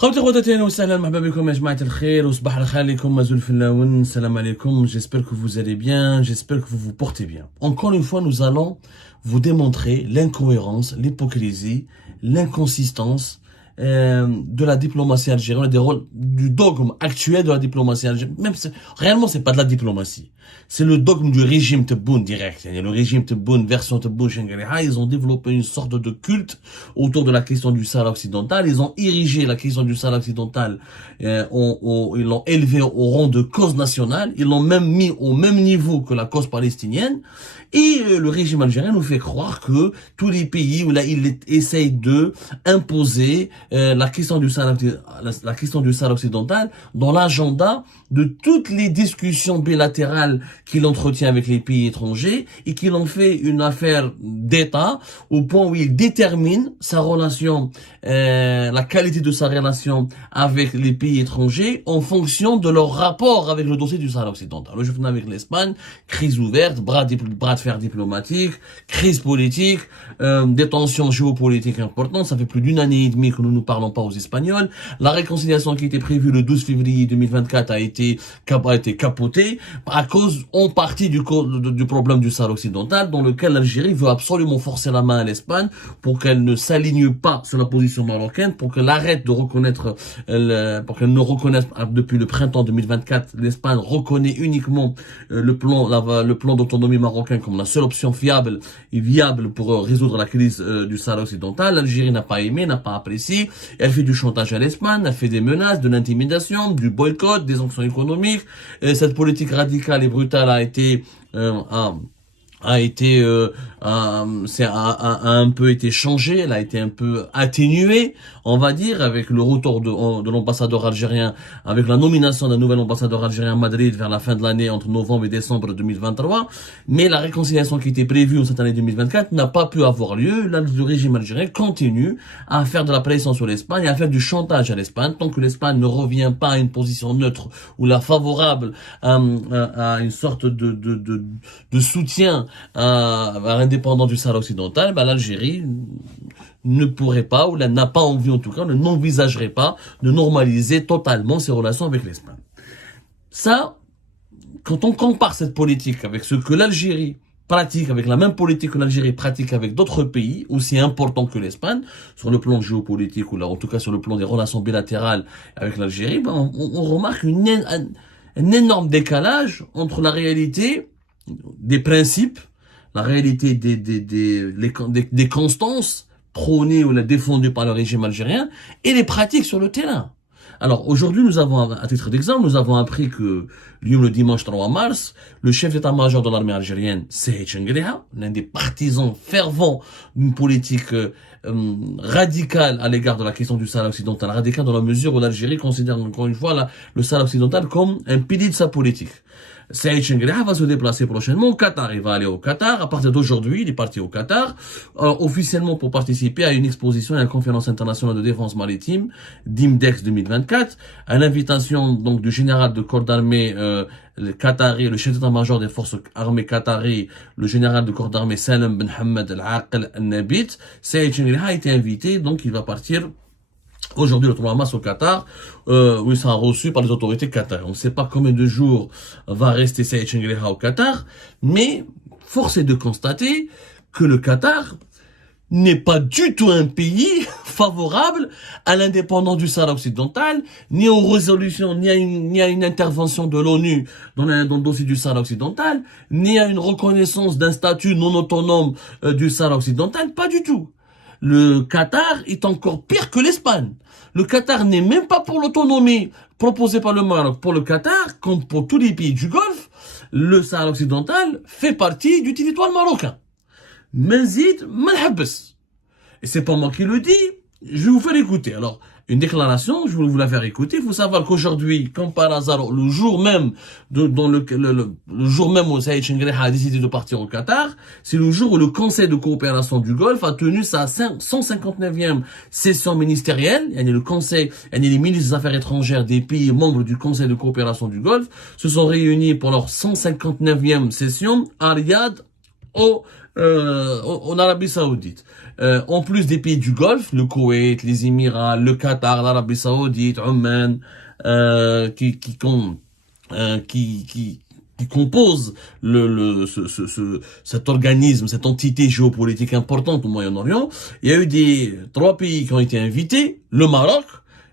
خوتي خواتاتي اهلا وسهلا مرحبا بكم يا جماعه الخير وصباح الخير عليكم مازول في اللون. السلام عليكم. J'espère que vous allez bien, j'espère que vous vous portez bien. Encore une fois, nous allons vous démontrer l'incohérence, l'hypocrisie, l'inconsistance de la diplomatie algérienne, du dogme actuel de la diplomatie algérienne. Même réellement, c'est pas de la diplomatie. C'est le dogme du régime Tebboune direct. Le régime Tebboune, version Tebboune, Shengariha, ils ont développé une sorte de culte autour de la question du Sahara occidental. Ils ont érigé la question du Sahara occidental, ils l'ont élevé au rang de cause nationale. Ils l'ont même mis au même niveau que la cause palestinienne. Et le régime algérien nous fait croire que tous les pays où là il essaye de imposer la question du Sahara occidental dans l'agenda de toutes les discussions bilatérales qu'il entretient avec les pays étrangers et qu'il en fait une affaire d'État au point où il détermine sa relation, la qualité de sa relation avec les pays étrangers en fonction de leur rapport avec le dossier du Sahara occidental. Je finis avec l'Espagne, crise ouverte, bras de fer diplomatique, crise politique, des tensions géopolitiques importantes. Ça fait plus d'une année et demie que nous ne parlons pas aux Espagnols. La réconciliation qui était prévue le 12 février 2024 a été capotée à cause en partie du problème du Sahara occidental, dans lequel l'Algérie veut absolument forcer la main à l'Espagne pour qu'elle ne s'aligne pas sur la position marocaine, pour qu'elle arrête de reconnaître, pour qu'elle ne reconnaisse depuis le printemps 2024, l'Espagne reconnaît uniquement le plan d'autonomie marocain comme la seule option fiable et viable pour résoudre la crise du Sahara occidental. L'Algérie n'a pas aimé, n'a pas apprécié. Elle fait du chantage à l'Espagne, elle fait des menaces, de l'intimidation, du boycott, des sanctions économiques. Et cette politique radicale et brutale a un peu été changée, elle a été un peu atténuée, on va dire, avec le retour de l'ambassadeur algérien, avec la nomination d'un nouvel ambassadeur algérien à Madrid vers la fin de l'année, entre novembre et décembre 2023. Mais la réconciliation qui était prévue en cette année 2024 n'a pas pu avoir lieu. Là, le régime algérien continue à faire de la pression sur l'Espagne, à faire du chantage à l'Espagne, tant que l'Espagne ne revient pas à une position neutre ou la favorable à une sorte de soutien à l'indépendance du Sahara occidental. L'Algérie ne pourrait pas, ou n'a pas envie en tout cas, n'envisagerait pas de normaliser totalement ses relations avec l'Espagne. Ça, quand on compare cette politique avec ce que l'Algérie pratique, avec la même politique que l'Algérie pratique avec d'autres pays aussi importants que l'Espagne, sur le plan géopolitique ou là, en tout cas sur le plan des relations bilatérales avec l'Algérie, on remarque un énorme décalage entre la réalité des principes, la réalité des constances prônées ou défendues par le régime algérien et les pratiques sur le terrain. Alors aujourd'hui, nous avons, à titre d'exemple, nous avons appris que le dimanche 3 mars, le chef d'état-major de l'armée algérienne, Saïd Chengriha, l'un des partisans fervents d'une politique radicale à l'égard de la question du Sahara occidental, radicale dans la mesure où l'Algérie considère encore une fois le Sahara occidental comme un pilier de sa politique. Saïd Chengriha va se déplacer prochainement au Qatar. Il va aller au Qatar. À partir d'aujourd'hui, il est parti au Qatar, officiellement pour participer à une exposition et à la conférence internationale de défense maritime, d'IMDEX 2024, à l'invitation donc du général de corps d'armée le Qatari, le chef d'état-major des forces armées qatari, le général de corps d'armée Salem Ben Hamad Al-Aql Al-Nabit. Saïd Chengriha a été invité, donc il va partir aujourd'hui, le 3 mars au Qatar, où il sera reçu par les autorités qatariennes. On ne sait pas combien de jours va rester Saïd Chengriha au Qatar, mais force est de constater que le Qatar n'est pas du tout un pays favorable à l'indépendance du Sahara occidental, ni aux résolutions, ni à une intervention de l'ONU dans le dossier du Sahara occidental, ni à une reconnaissance d'un statut non autonome du Sahara occidental, pas du tout. Le Qatar est encore pire que l'Espagne. Le Qatar n'est même pas pour l'autonomie proposée par le Maroc. Pour le Qatar, comme pour tous les pays du Golfe, le Sahara occidental fait partie du territoire marocain. Menzid Malhabes. Et c'est pas moi qui le dis, je vais vous faire écouter. Alors, une déclaration, je vais vous la faire écouter. Il faut savoir qu'aujourd'hui, comme par hasard, le jour même le jour même où Saïd Chengriha a décidé de partir au Qatar, c'est le jour où le Conseil de coopération du Golfe a tenu sa 159e session ministérielle. Le Conseil, les ministres des Affaires étrangères des pays membres du Conseil de coopération du Golfe se sont réunis pour leur 159e session à Riyad, au en Arabie Saoudite. En plus des pays du Golfe, le Koweït, les Émirats, le Qatar, l'Arabie Saoudite, Oman, qui compose cet organisme, cette entité géopolitique importante au Moyen-Orient. Il y a eu trois pays qui ont été invités, le Maroc,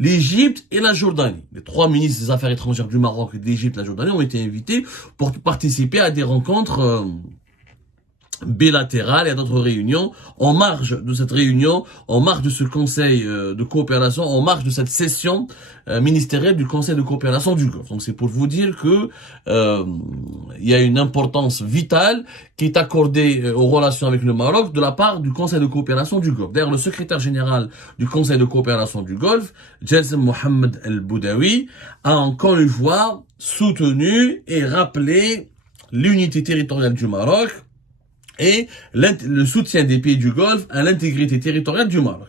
l'Égypte et la Jordanie. Les trois ministres des Affaires étrangères du Maroc, de l'Égypte et de la Jordanie ont été invités pour participer à des rencontres bilatérale et à d'autres réunions, en marge de cette réunion, en marge de ce conseil de coopération, en marge de cette session ministérielle du conseil de coopération du Golfe. Donc c'est pour vous dire que il y a une importance vitale qui est accordée aux relations avec le Maroc de la part du conseil de coopération du Golfe. D'ailleurs, le secrétaire général du conseil de coopération du Golfe, Jassim Mohamed El Boudaoui, a encore une fois soutenu et rappelé l'unité territoriale du Maroc et le soutien des pays du Golfe à l'intégrité territoriale du Maroc.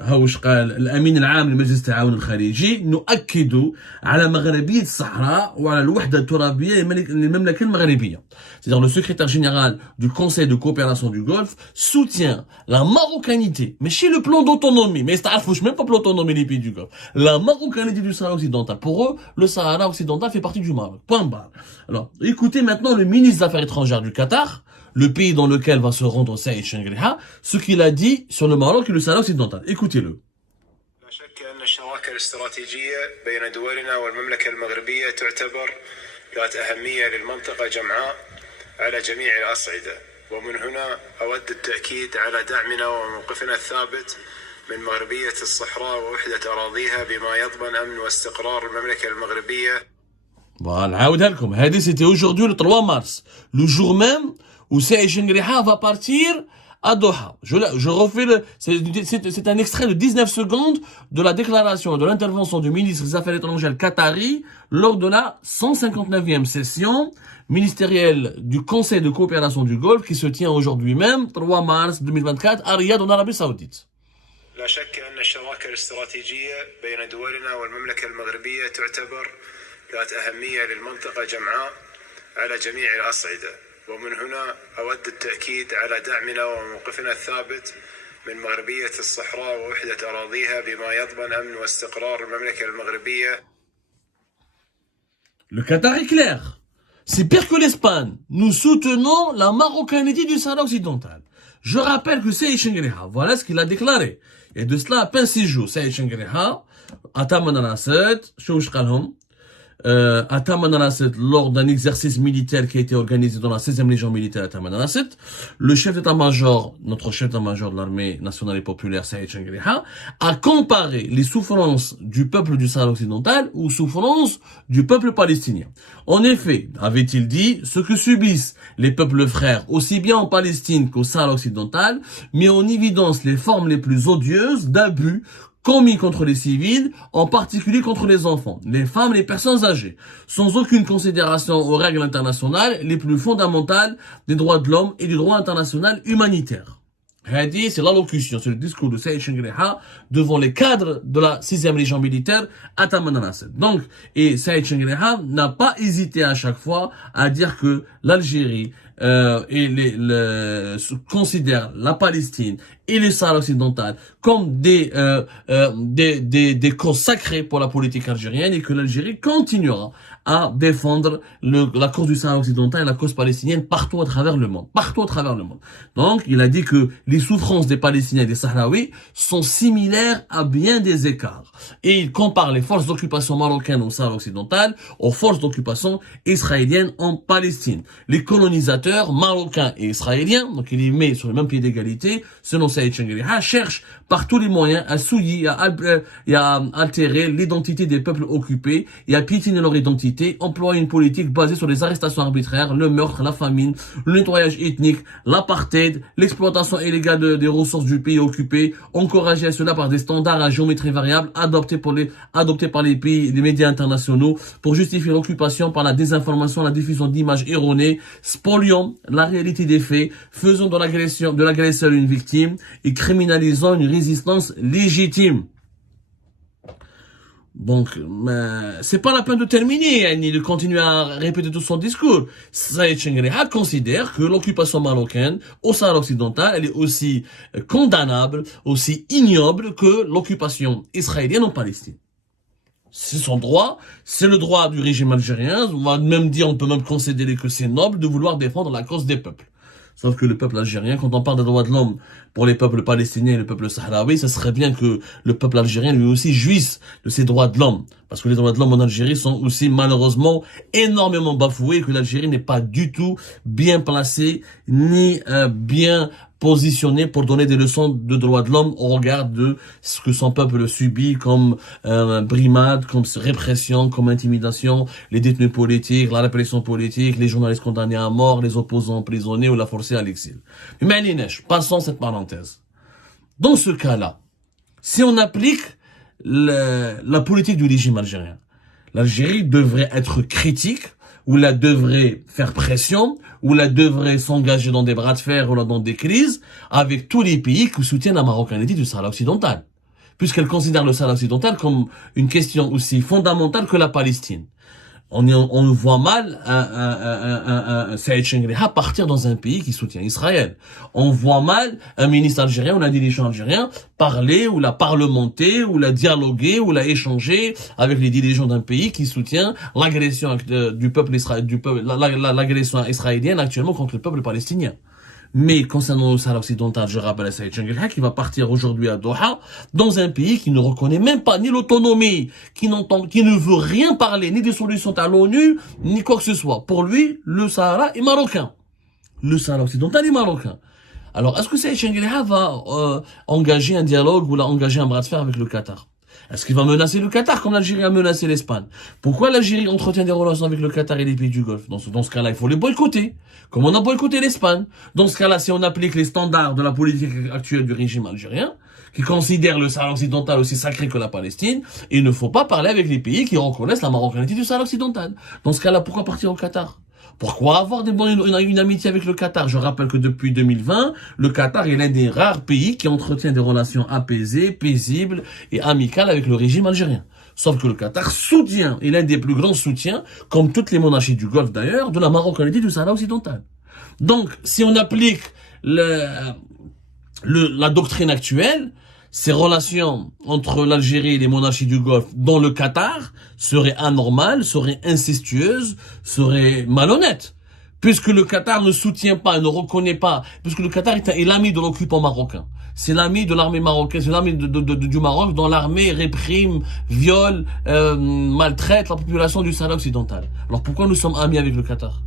هاوش قال الأمين العام لمجلس التعاون الخليجي نؤكد على مغربية الصحراء وعلى الوحدة الترابية للمملكة المغربية. C'est-à-dire le secrétaire général du Conseil de coopération du Golfe soutient la marocanité, mais chez le plan d'autonomie, mais ça ne même pas l'autonomie des pays du Golfe. La marocanité du Sahara occidental. Pour eux, le Sahara occidental fait partie du Maroc. Point barre. Alors, écoutez maintenant le ministre des Affaires étrangères du Qatar, le pays dans lequel va se rendre Saïd Shengriha, ce qu'il a dit sur le Maroc et le Sahara occidental. Écoutez-le. لا شك أن الشراكة الاستراتيجية بين دولنا والمملكة المغربية تعتبر ذات أهمية للمنطقة جمعاء على جميع الأصعدة، ومن هنا أود التأكيد على دعمنا وموقفنا الثابت من مغربية الصحراء ووحدة أراضيها بما يضمن أمن واستقرار المملكة المغربية. Voilà, نعاودها لكم. هذه c'était aujourd'hui le 3 mars, le jour même où Saïd Shengriha va partir à Doha. Je refais c'est un extrait de 19 secondes de la déclaration de l'intervention du ministre des Affaires étrangères qatari lors de la 159e session ministérielle du Conseil de coopération du Golfe qui se tient aujourd'hui même, 3 mars 2024, à Riyad en Arabie Saoudite. لا شك أن الشراكة الاستراتيجية بين دولنا والمملكة المغربية تعتبر ذات أهمية للمنطقة جمعاء على جميع الأصعدة، ومن هنا أود التأكيد على دعمنا وموقفنا الثابت من مغربية الصحراء ووحدة أراضيها بما يضمن أمن واستقرار المملكة المغربية. Le Qatar est clair. C'est pire que l'Espagne. Nous soutenons la marocanité du Sahara occidental. Je rappelle que Saïd Shengriha, voilà ce qu'il a déclaré. Et de cela à peine 6 jours, Saïd Shengriha, à Taman al-Assad, à Taman al-Assad, lors d'un exercice militaire qui a été organisé dans la 16e Légion militaire à Taman al-Assad, le chef d'état-major, notre chef d'état-major de l'armée nationale et populaire, Saïd Shengriha, a comparé les souffrances du peuple du Sahara occidental aux souffrances du peuple palestinien. En effet, avait-il dit, ce que subissent les peuples frères, aussi bien en Palestine qu'au Sahara occidental, met en évidence les formes les plus odieuses d'abus commis contre les civils, en particulier contre les enfants, les femmes et les personnes âgées, sans aucune considération aux règles internationales les plus fondamentales des droits de l'homme et du droit international humanitaire. C'est l'allocution, c'est le discours de Saïd Shengriha devant les cadres de la 6e Légion militaire à Taman al-Assad. Donc, et Saïd Shengriha n'a pas hésité à chaque fois à dire que l'Algérie considère la Palestine et le Sahara occidental comme des causes sacrées pour la politique algérienne et que l'Algérie continuera à défendre la cause du Sahara occidental et la cause palestinienne partout à travers le monde. Partout à travers le monde. Donc, il a dit que les souffrances des Palestiniens et des Sahraouis sont similaires à bien des écarts. Et il compare les forces d'occupation marocaines au Sahara occidental aux forces d'occupation israéliennes en Palestine. Les colonisateurs marocains et israéliens, donc il les met sur le même pied d'égalité, selon Saïd Shengriha, cherchent par tous les moyens à souiller et à altérer l'identité des peuples occupés et à piétiner leur identité, employer une politique basée sur les arrestations arbitraires, le meurtre, la famine, le nettoyage ethnique, l'apartheid, l'exploitation illégale des ressources du pays occupé, encourager cela par des standards à géométrie variable adoptés par les pays, les médias internationaux pour justifier l'occupation par la désinformation, la diffusion d'images erronées, spoliant la réalité des faits, faisant de l'agresseur une victime et criminalisant une résistance légitime. Donc, c'est pas la peine de terminer, ni de continuer à répéter tout son discours. Saïd Chengriha considère que l'occupation marocaine au Sahara occidental, elle est aussi condamnable, aussi ignoble que l'occupation israélienne en Palestine. C'est son droit, c'est le droit du régime algérien, on va même dire, on peut même considérer que c'est noble de vouloir défendre la cause des peuples. Sauf que le peuple algérien, quand on parle des droits de l'homme pour les peuples palestiniens et le peuple sahraoui, ça serait bien que le peuple algérien lui aussi jouisse de ses droits de l'homme. Parce que les droits de l'homme en Algérie sont aussi malheureusement énormément bafoués et que l'Algérie n'est pas du tout bien placée ni bien positionnée pour donner des leçons de droits de l'homme au regard de ce que son peuple subit comme brimade, comme répression, comme intimidation, les détenus politiques, la répression politique, les journalistes condamnés à mort, les opposants emprisonnés ou la forcés à l'exil. Mais passons cette parenthèse. Dans ce cas-là, si on applique la politique du régime algérien, l'Algérie devrait être critique, ou la devrait faire pression, ou la devrait s'engager dans des bras de fer ou dans des crises avec tous les pays qui soutiennent la marocanité du Sahara occidental, puisqu'elle considère le Sahara occidental comme une question aussi fondamentale que la Palestine. On voit mal Saïd Chengriha partir dans un pays qui soutient Israël. On voit mal un ministre algérien ou un dirigeant algérien parler ou la parlementer ou la dialoguer ou la échanger avec les dirigeants d'un pays qui soutient l'agression du peuple l'agression israélienne actuellement contre le peuple palestinien. Mais concernant le Sahara occidental, je rappelle à Saïd Chengriha qui va partir aujourd'hui à Doha, dans un pays qui ne reconnaît même pas ni l'autonomie, qui ne veut rien parler, ni des solutions à l'ONU, ni quoi que ce soit. Pour lui, le Sahara est marocain. Le Sahara occidental est marocain. Alors, est-ce que Saïd Chengriha va engager un dialogue ou engager un bras de fer avec le Qatar? Est-ce qu'il va menacer le Qatar comme l'Algérie a menacé l'Espagne? Pourquoi l'Algérie entretient des relations avec le Qatar et les pays du Golfe? Dans ce cas-là, il faut les boycotter, comme on a boycotté l'Espagne. Dans ce cas-là, si on applique les standards de la politique actuelle du régime algérien, qui considère le Sahara occidental aussi sacré que la Palestine, il ne faut pas parler avec les pays qui reconnaissent la marocanité du Sahara occidental. Dans ce cas-là, pourquoi partir au Qatar? Pourquoi avoir une amitié avec le Qatar? Je rappelle que depuis 2020, le Qatar est l'un des rares pays qui entretient des relations apaisées, paisibles et amicales avec le régime algérien. Sauf que le Qatar soutient, est l'un des plus grands soutiens, comme toutes les monarchies du Golfe d'ailleurs, de la marocanité du Sahara occidental. Donc, si on applique la doctrine actuelle, ces relations entre l'Algérie et les monarchies du Golfe dans le Qatar seraient anormales, seraient incestueuses, seraient malhonnêtes. Puisque le Qatar ne soutient pas, ne reconnaît pas, puisque le Qatar est l'ami de l'occupant marocain. C'est l'ami de l'armée marocaine, c'est l'ami du Maroc dont l'armée réprime, viole, maltraite la population du Sahara occidental. Alors pourquoi nous sommes amis avec le Qatar?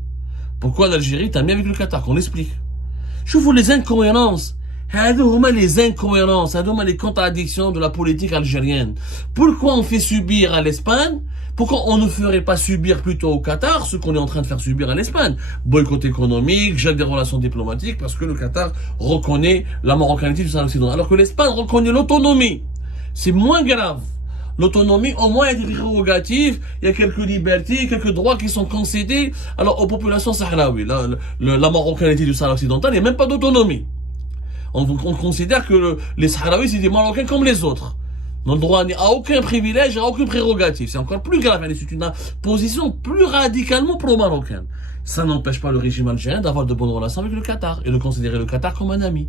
Pourquoi l'Algérie est amie avec le Qatar? Qu'on l'explique. Je vous les incohérences. Les incohérences, les contradictions de la politique algérienne. Pourquoi on fait subir à l'Espagne? Pourquoi on ne ferait pas subir plutôt au Qatar ce qu'on est en train de faire subir à l'Espagne? Boycott économique, gel des relations diplomatiques, parce que le Qatar reconnaît la marocanité du Sahara occidental. Alors que l'Espagne reconnaît l'autonomie. C'est moins grave. L'autonomie, au moins, il y a des prérogatives, il y a quelques libertés, quelques droits qui sont concédés alors aux populations sahraouies. La marocanité du Sahara occidental, il n'y a même pas d'autonomie. On considère que les Sahraouis, c'est des Marocains comme les autres. N'ont le droit à aucun privilège, à aucune prérogative. C'est encore plus grave. C'est une position plus radicalement pro-marocaine. Ça n'empêche pas le régime algérien d'avoir de bonnes relations avec le Qatar et de considérer le Qatar comme un ami.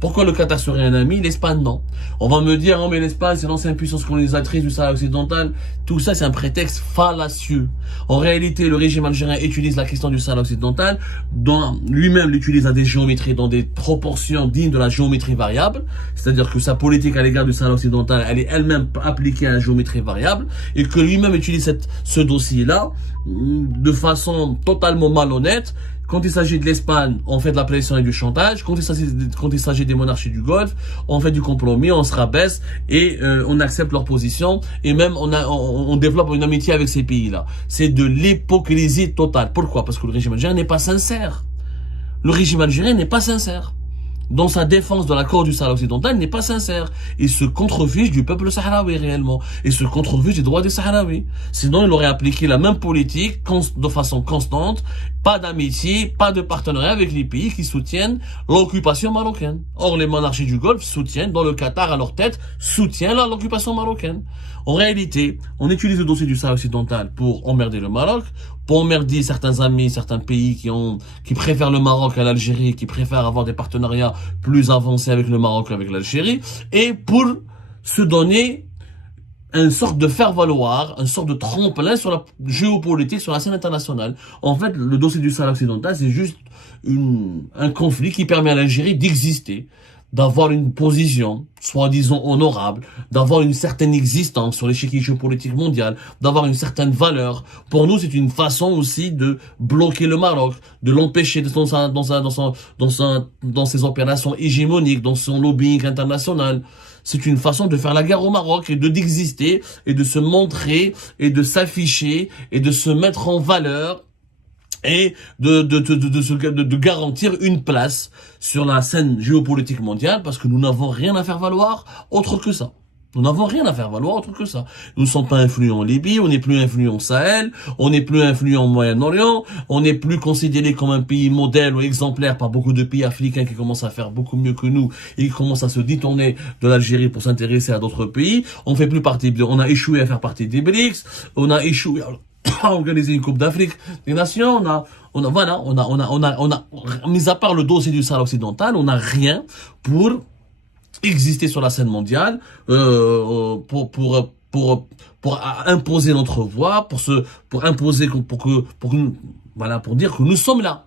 Pourquoi le Qatar serait un ami, l'Espagne non? On va me dire, oh mais l'Espagne c'est l'ancienne puissance colonisatrice du Sahara occidental. Tout ça c'est un prétexte fallacieux. En réalité, le régime algérien utilise la question du Sahara occidental, dont lui-même l'utilise à des géométries, dans des proportions dignes de la géométrie variable. C'est-à-dire que sa politique à l'égard du Sahara occidental, elle est elle-même appliquée à la géométrie variable, et que lui-même utilise ce dossier-là de façon totalement malhonnête. Quand il s'agit de l'Espagne, on fait de la pression et du chantage. Quand il s'agit des monarchies du Golfe, on fait du compromis, on se rabaisse et on accepte leur position. Et même on développe une amitié avec ces pays-là. C'est de l'hypocrisie totale. Pourquoi? Parce que le régime algérien n'est pas sincère. Le régime algérien n'est pas sincère. dans sa défense de la cause du Sahara occidental, n'est pas sincère. Il se contrefiche du peuple sahraoui réellement. Il se contrefiche des droits des Sahraouis. Sinon, il aurait appliqué la même politique de façon constante, pas d'amitié, pas de partenariat avec les pays qui soutiennent l'occupation marocaine. Or, les monarchies du Golfe soutiennent, dont le Qatar à leur tête, soutient l'occupation marocaine. En réalité, on utilise le dossier du Sahara occidental pour emmerder le Maroc, pour emmerder certains amis, certains pays qui préfèrent le Maroc à l'Algérie, qui préfèrent avoir des partenariats plus avancés avec le Maroc qu'avec l'Algérie, et pour se donner une sorte de faire-valoir, une sorte de tremplin sur la géopolitique, sur la scène internationale. En fait, le dossier du Sahara occidental, c'est juste un conflit qui permet à l'Algérie d'exister, d'avoir une position, soi-disant honorable, d'avoir une certaine existence sur l'échiquier géopolitique mondial, d'avoir une certaine valeur. Pour nous, c'est une façon aussi de bloquer le Maroc, de l'empêcher dans ses opérations hégémoniques, dans son lobbying international. C'est une façon de faire la guerre au Maroc et d'exister et de se montrer et de s'afficher et de se mettre en valeur et de garantir une place sur la scène géopolitique mondiale, parce que nous n'avons rien à faire valoir autre que ça. Nous n'avons rien à faire valoir autre que ça. Nous ne sommes pas influents en Libye, on n'est plus influents au Sahel, on n'est plus influents au Moyen-Orient, on n'est plus considéré comme un pays modèle ou exemplaire par beaucoup de pays africains qui commencent à faire beaucoup mieux que nous et qui commencent à se détourner de l'Algérie pour s'intéresser à d'autres pays. On fait plus partie, on a échoué à faire partie des BRICS, on a échoué à organiser une Coupe d'Afrique des Nations, mis à part le dossier du Sahara occidental, on n'a rien pour exister sur la scène mondiale, pour imposer notre voix, pour dire que nous sommes là.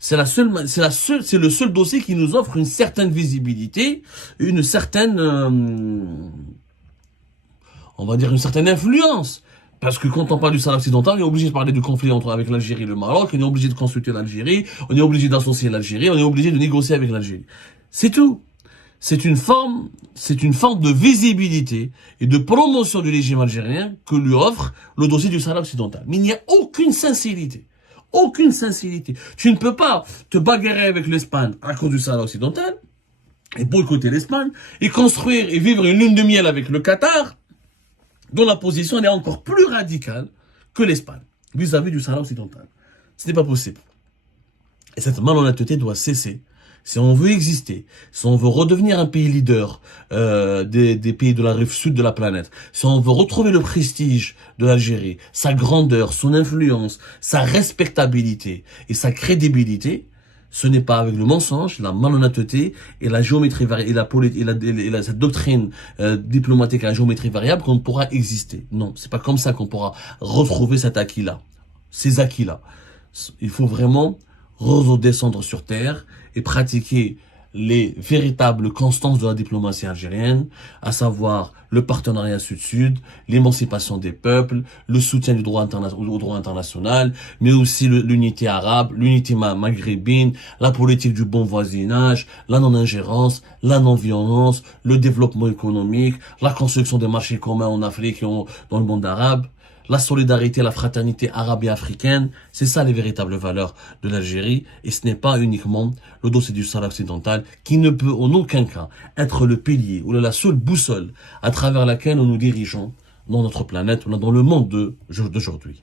C'est le seul dossier qui nous offre une certaine visibilité, une certaine, on va dire une certaine influence. Parce que quand on parle du Sahara occidental, on est obligé de parler du conflit avec l'Algérie et le Maroc, on est obligé de consulter l'Algérie, on est obligé d'associer l'Algérie, on est obligé de négocier avec l'Algérie. C'est tout. C'est une forme de visibilité et de promotion du régime algérien que lui offre le dossier du Sahara occidental. Mais il n'y a aucune sincérité. Aucune sincérité. Tu ne peux pas te bagarrer avec l'Espagne à cause du Sahara occidental et boycotter l'Espagne et construire et vivre une lune de miel avec le Qatar, dont la position elle est encore plus radicale que l'Espagne vis-à-vis du Sahara occidental. Ce n'est pas possible. Et cette malhonnêteté doit cesser. Si on veut exister, si on veut redevenir un pays leader des pays de la rive sud de la planète, si on veut retrouver le prestige de l'Algérie, sa grandeur, son influence, sa respectabilité et sa crédibilité, ce n'est pas avec le mensonge, la malhonnêteté et la géométrie variable et cette doctrine diplomatique à la géométrie variable qu'on pourra exister. Non, c'est pas comme ça qu'on pourra retrouver cet acquis-là, ces acquis-là. Il faut vraiment redescendre sur terre et pratiquer les véritables constances de la diplomatie algérienne, à savoir le partenariat sud-sud, l'émancipation des peuples, le soutien du droit au droit international, mais aussi l'unité arabe, l'unité maghrébine, la politique du bon voisinage, la non-ingérence, la non-violence, le développement économique, la construction des marchés communs en Afrique et dans le monde arabe. La solidarité, la fraternité arabe et africaine, c'est ça les véritables valeurs de l'Algérie, et ce n'est pas uniquement le dossier du Sahara occidental qui ne peut en aucun cas être le pilier ou la seule boussole à travers laquelle nous nous dirigeons dans notre planète ou dans le monde d'aujourd'hui.